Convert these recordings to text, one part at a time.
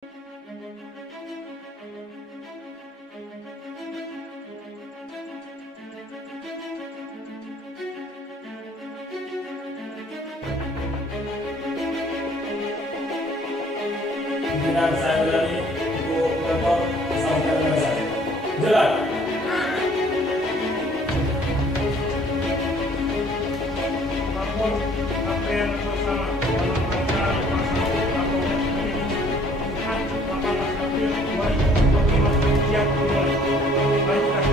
Pimpinan saya berani untuk rekor sampai selesai. Jalan. Apapun apa yang bersama dalam rangka melaksanakan program ini Tuhan 18 April 2025 siap dimulai. Baiklah.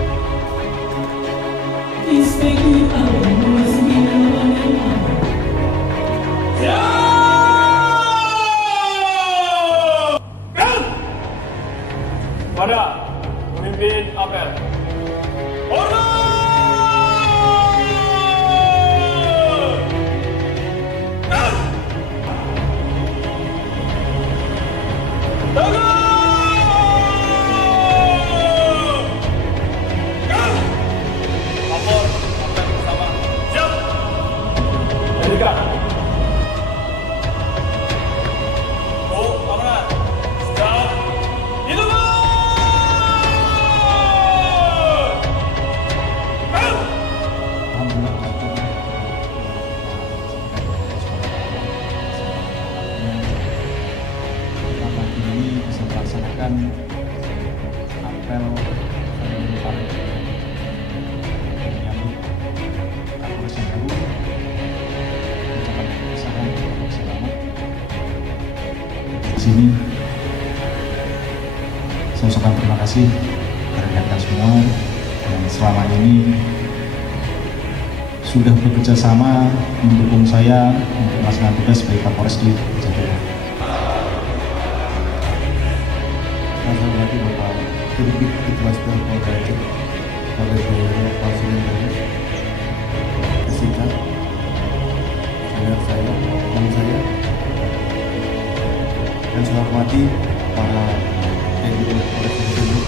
Inspektur Awal 2986. Pada pemimpin apel. Order! Lapor apel bersama. Siap. Dekat. Oh, amanat. Siap. Itu ini bisa melaksanakan apel para menyambut Kapolres yang baru, ucapan kesabaran selamat. Di sini saya ucapkan terima kasih kepada rekan semua yang selama ini sudah bekerja sama mendukung saya untuk melaksanakan tugas sebagai Kapolres di Jakarta. Saya berarti Bapak Dirut Ditwaster Polda Jawa Barat, Kesika, saya, teman saya, dan saya hormati para TNI Polres Jawa Barat,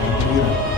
para perwira.